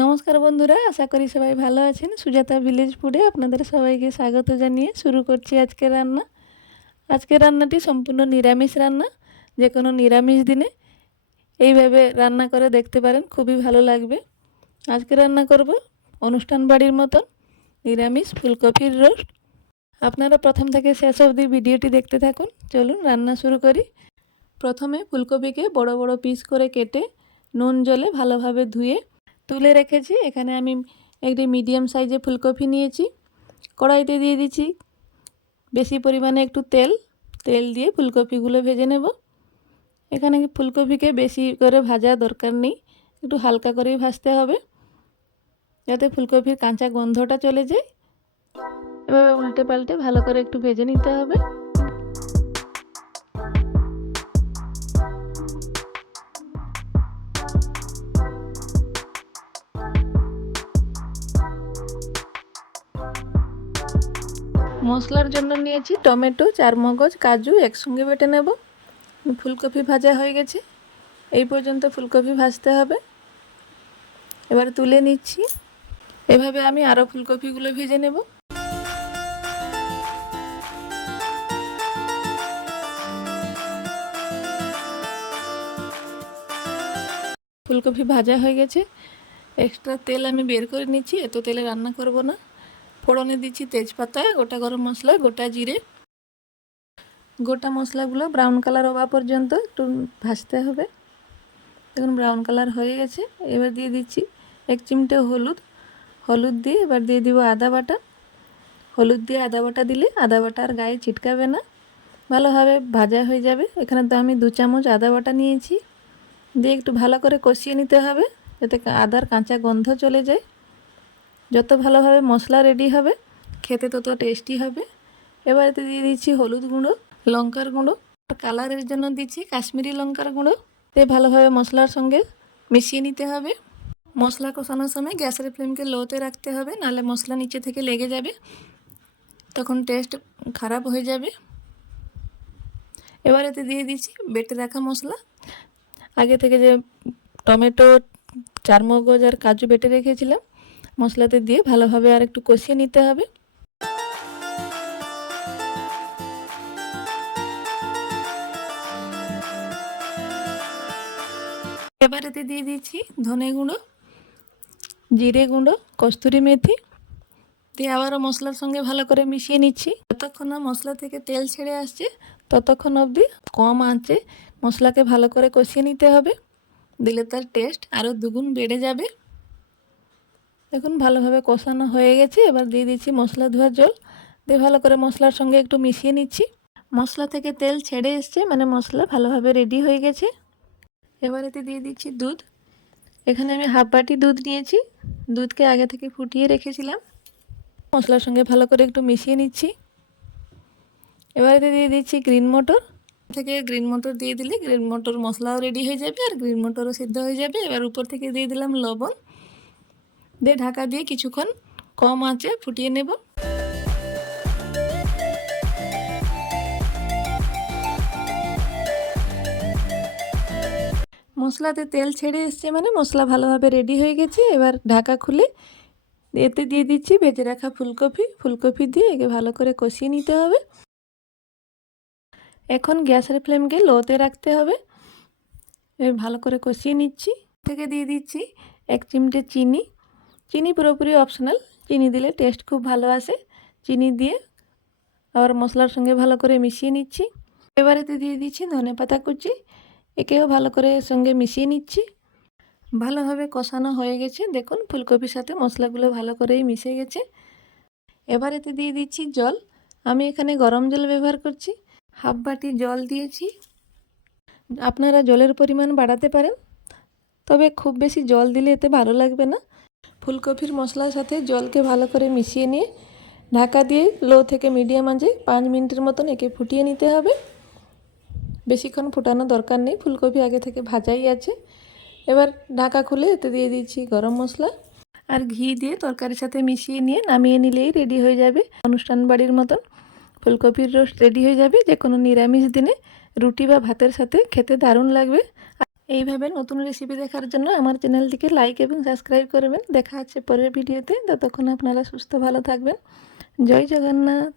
নমস্কার বন্ধুরা, আশা করি সবাই ভালো আছেন। সুজাতা ভিলেজ ফুডে আপনাদের সবাইকে স্বাগত জানিয়ে শুরু করছি আজকের রান্না। আজকের রান্নাটি সম্পূর্ণ নিরামিষ রান্না। যে কোনো নিরামিষ দিনে এইভাবে রান্না করে দেখতে পারেন, খুবই ভালো লাগবে। আজকে রান্না করব অনুষ্ঠান বাড়ির মতন নিরামিষ ফুলকপির রোস্ট। আপনারা প্রথম থেকে শেষ অবধি ভিডিওটি দেখতে থাকুন। চলুন রান্না শুরু করি। প্রথমে ফুলকপিকে বড় বড় পিস করে কেটে নুন জলে ভালোভাবে ধুয়ে তুলে রেখেছি। এখানে আমি একটি মিডিয়াম সাইজে ফুলকপি নিয়েছি। কড়াইতে দিয়ে দিচ্ছি বেশি পরিমাণে একটু তেল দিয়ে ফুলকপিগুলো ভেজে নেব। এখানে ফুলকপিকে বেশি করে ভাজা দরকার নেই, একটু হালকা করেই ভাজতে হবে যাতে ফুলকপির কাঁচা গন্ধটা চলে যায়। এভাবে উল্টে পাল্টে ভালো করে একটু ভেজে নিতে হবে। মশলার জন্য নিয়েছি টমেটো, চারমগজ, কাজু একসঙ্গে বেটে নেব। ফুলকপি ভাজা হয়ে গেছে, এই পর্যন্ত ফুলকপি ভাজতে হবে। এবার তুলে নিচ্ছি। এভাবে আমি আরও ফুলকপিগুলো ভেজে নেব। ফুলকপি ভাজা হয়ে গেছে, এক্সট্রা তেল আমি বের করে নিচ্ছি। এত তেলে রান্না করব না। ফোড়নে দিচ্ছি তেজপাতা, গোটা গরম মশলা, গোটা জিরে। গোটা মশলাগুলো ব্রাউন কালার হওয়া পর্যন্ত একটু ভাজতে হবে। দেখুন ব্রাউন কালার হয়ে গেছে। এবার দিয়ে দিচ্ছি 1 চিমটে হলুদ দিয়ে এবার দিয়ে দিব আদা বাটা। হলুদ দিয়ে আদা বাটা দিলে আদা বাটা আর গায়ে ছিটকাবে না, ভালোভাবে ভাজা হয়ে যাবে। এখানে তো আমি 2 চামচ আদা বাটা নিয়েছি। দিয়ে একটু ভালো করে কষিয়ে নিতে হবে যাতে আদার কাঁচা গন্ধ চলে যায়। যত ভালোভাবে মশলা রেডি হবে খেতে তত টেস্টি হবে। এবার এতে দিয়ে দিচ্ছি হলুদ গুঁড়ো, লঙ্কার গুঁড়ো, কালারের জন্য দিচ্ছি কাশ্মীরি লঙ্কার গুঁড়ো। দিয়ে ভালোভাবে মশলার সঙ্গে মিশিয়ে নিতে হবে। মশলা কষানোর সময় গ্যাসের ফ্লেমকে লোতে রাখতে হবে, নাহলে মশলা নিচে থেকে লেগে যাবে, তখন টেস্ট খারাপ হয়ে যাবে। এবার এতে দিয়ে দিচ্ছি বেটে রাখা মশলা। আগে থেকে যে টমেটো, চারমগজ আর কাজু বেটে রেখেছিলাম, মশলাতে দিয়ে ভালোভাবে আর একটু কষিয়ে নিতে হবে। এবার এতে দিয়ে দিচ্ছি ধনে গুঁড়ো, জিরে গুঁড়ো, কস্তুরি মেথি দিয়ে আবারও মশলার সঙ্গে ভালো করে মিশিয়ে নিচ্ছি। যতক্ষণ না মশলা থেকে তেল ছেড়ে আসছে ততক্ষণ অবধি কম আঁচে মশলাকে ভালো করে কষিয়ে নিতে হবে, দিলে তার টেস্ট আরও দ্বিগুণ বেড়ে যাবে। দেখুন ভালোভাবে কষানো হয়ে গেছে। এবার দিয়ে দিচ্ছি মশলা ধোয়ার জল, দিয়ে ভালো করে মশলার সঙ্গে একটু মিশিয়ে নিচ্ছি। মশলা থেকে তেল ছেড়ে এসছে, মানে মশলা ভালোভাবে রেডি হয়ে গেছে। এবার এতে দিয়ে দিচ্ছি দুধ। এখানে আমি হাফ বাটি দুধ নিয়েছি। দুধকে আগে থেকে ফুটিয়ে রেখেছিলাম। মশলার সঙ্গে ভালো করে একটু মিশিয়ে নিচ্ছি। এবার এতে দিয়ে দিচ্ছি গ্রিন মটর। থেকে গ্রিন মটর দিয়ে দিলে গ্রিন মটর মশলাও রেডি হয়ে যাবে আর গ্রিন মটরও সিদ্ধ হয়ে যাবে। এবার উপর থেকে দিয়ে দিলাম লবণ, দিয়ে ঢাকা দিয়ে কিছুক্ষণ কম আঁচে ফুটিয়ে নেব। মশলাতে তেল ছেড়ে এসছে, মানে মশলা ভালোভাবে রেডি হয়ে গেছে। এবার ঢাকা খুলে এতে দিয়ে দিচ্ছি ভেজে রাখা ফুলকপি দিয়ে একে ভালো করে কষিয়ে নিতে হবে। এখন গ্যাসের ফ্লেমকে লোতে রাখতে হবে। ভালো করে কষিয়ে নিচ্ছি। থেকে দিয়ে দিচ্ছি 1 চিমটে চিনি পুরোপুরি অপশনাল, চিনি দিলে টেস্ট খুব ভালো আসে। চিনি দিয়ে আবার মশলার সঙ্গে ভালো করে মিশিয়ে নিচ্ছি। এবার এতে দিয়ে দিচ্ছি ধনেপাতা কুচি, একেও ভালো করে সঙ্গে মিশিয়ে নিচ্ছি। ভালোভাবে কষানো হয়ে গেছে। দেখুন ফুলকপির সাথে মশলাগুলো ভালো করেই মিশে গেছে। এবার এতে দিয়ে দিচ্ছি জল। আমি এখানে গরম জল ব্যবহার করছি, হাফ বাটি জল দিয়েছি। আপনারা জলের পরিমাণ বাড়াতে পারেন, তবে খুব বেশি জল দিলে এতে ভালো লাগবে না। ফুলকপির মশলার সাথে জলকে ভালো করে মিশিয়ে নিয়ে ঢাকা দিয়ে লো থেকে মিডিয়াম আঁচে 5 মিনিটের মতন একে ফুটিয়ে নিতে হবে। বেশিক্ষণ ফোটানো দরকার নেই, ফুলকপি আগে থেকে ভাজাই আছে। এবার ঢাকা খুলে এতে দিয়ে দিচ্ছি গরম মশলা আর ঘি দিয়ে তরকারির সাথে মিশিয়ে নিয়ে নামিয়ে নিলেই রেডি হয়ে যাবে অনুষ্ঠান বাড়ির মতন ফুলকপির রোস্ট রেডি হয়ে যাবে। যে কোনো নিরামিষ দিনে রুটি বা ভাতের সাথে খেতে দারুণ লাগবে। এইভাবে নতুন রেসিপি দেখার জন্য আমার চ্যানেলটিকে লাইক এবং সাবস্ক্রাইব করবেন। দেখা হচ্ছে পরের ভিডিওতে। ততক্ষণ আপনারা সুস্থ ভালো থাকবেন। জয় জগন্নাথ।